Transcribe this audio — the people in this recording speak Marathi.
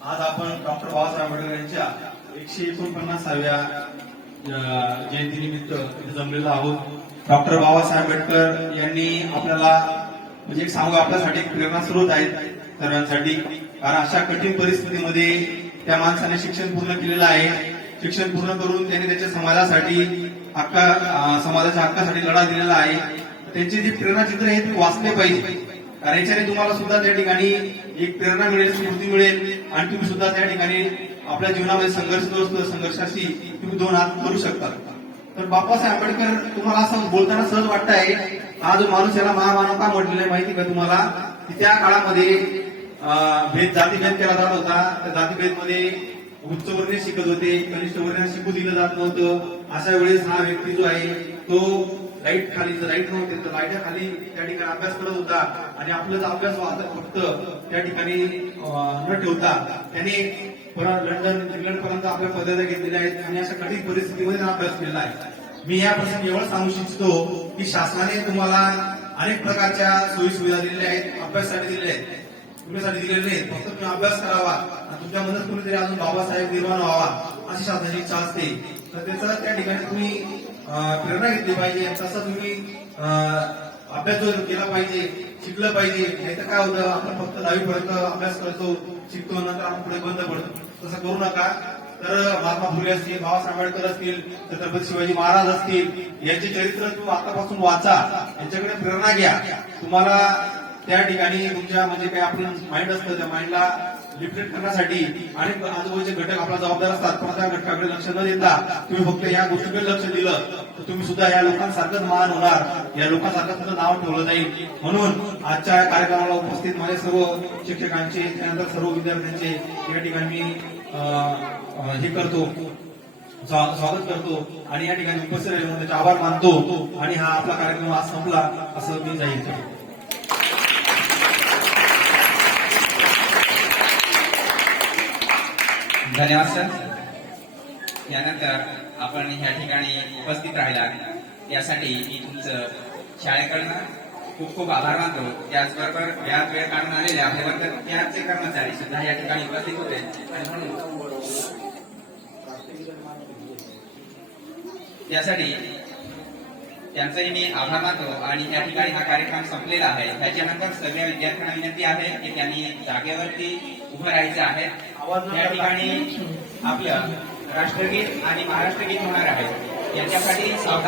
आज आपण डॉक्टर बाबासाहेब आंबेडकर यांच्या 149व्या जयंतीनिमित्त इथे जमलेलो आहोत। डॉक्टर बाबासाहेब आंबेडकर यांनी आपल्याला म्हणजे एक सांगू आपल्यासाठी एक प्रेरणा स्रोत आहेत सर्वांसाठी। कारण अशा कठीण परिस्थितीमध्ये त्या माणसाने शिक्षण पूर्ण केलेलं आहे। शिक्षण पूर्ण करून त्यांनी त्याच्या समाजासाठी समाजाच्या हक्कासाठी लढा दिलेला आहे। त्यांची जी प्रेरणा चित्र आहे ते वाचले पाहिजे, कारण याच्याने तुम्हाला सुद्धा त्या ठिकाणी एक प्रेरणा मिळेल, स्फूर्ती मिळेल आणि तुम्ही सुद्धा त्या ठिकाणी आपल्या जीवनामध्ये संघर्षाशी तुम्ही दोन हात करू शकता। तर बाबासाहेब आंबेडकर तुम्हाला असं बोलताना सहज वाटत आहे, हा जो माणूस याला महामानव का म्हटलेला आहे माहिती का तुम्हाला? की त्या काळामध्ये जातीभेद केला जात होता। त्या जातीभेदमध्ये उच्च वर्णीय शिकत होते, कनिष्ठ वर्णीय शिकू दिलं जात नव्हतं। अशा वेळेस हा व्यक्ती जो आहे तो लाईट नव्हते तर लाईटच्या खाली त्या ठिकाणी अभ्यास करत होता आणि आपला अभ्यास फक्त त्या ठिकाणी न ठेवता त्याने लंडन इंग्लंड पर्यंत आपल्या पदव्या घेतलेल्या आहेत आणि अशा कठीण परिस्थितीमध्ये अभ्यास केलेला आहे। मी या प्रसंगी एवढं सांगू इच्छितो की शासनाने तुम्हाला अनेक प्रकारच्या सोयी सुविधा दिलेल्या आहेत, अभ्यासासाठी दिलेल्या आहेत, तुमच्यासाठी दिलेले नाहीत। फक्त तुम्ही अभ्यास करावा आणि तुमच्या मनात कुणीतरी अजून बाबासाहेब निर्माण व्हावा अशी शासनाची इच्छा असते। तर त्याचा त्या ठिकाणी तुम्ही प्रेरणा घेतली पाहिजे, तसा तुम्ही अभ्यास केला पाहिजे, शिकलं पाहिजे। नाही तर काय होतं, आपण फक्त 10वी पर्यंत अभ्यास करतो, शिकतो, नंतर आपण पुढे बंद पडतो। तसं करू नका। तर महात्मा फुले असतील, बाबासाहेब आंबेडकर असतील, छत्रपती शिवाजी महाराज असतील, यांचे चरित्र तुम्ही आतापासून वाचा, यांच्याकडे प्रेरणा घ्या। तुम्हाला त्या ठिकाणी तुमच्या म्हणजे काय आपलं माइंड असतं, त्या माइंडला लिफ्टेड करण्यासाठी अनेक आजूबाजूचे घटक आपला जबाबदार असतात, पण त्या घटकाकडे लक्ष न देता तुम्ही फक्त या गोष्टीकडे लक्ष दिलं तर तुम्ही सुद्धा या लोकांसारखंच महान होणार, या लोकांसारखं सुद्धा नाव ठेवलं जाईल। म्हणून आजच्या कार्यक्रमाला उपस्थित माझे सर्व शिक्षकांचे, त्यानंतर सर्व विद्यार्थ्यांचे या ठिकाणी मी हे करतो, स्वागत करतो आणि या ठिकाणी उपस्थित राहिल्यामुळे त्याचे आभार मानतो आणि हा आपला कार्यक्रम आज संपला असं मी जाहीर करतो। धन्यवाद सर। यानंतर आपण या ठिकाणी उपस्थित राहिला यासाठी मी तुमचं शाळेकडनं खूप खूप आभार मानतो। त्याचबरोबर यात वेळ काढून आलेले आपले वर्गाचे कर्मचारी सुद्धा या ठिकाणी उपस्थित होते आणि म्हणून यासाठी त्यांचंही मी आभार मानतो। आणि या ठिकाणी हा कार्यक्रम संपलेला आहे। त्याच्यानंतर सगळ्या विद्यार्थ्यांना विनंती आहे की त्यांनी जागेवरती उभं राहायचं आहे। या ठिकाणी आपलं राष्ट्रगीत आणि महाराष्ट्रगीत होणार आहे, याच्यासाठी सावधान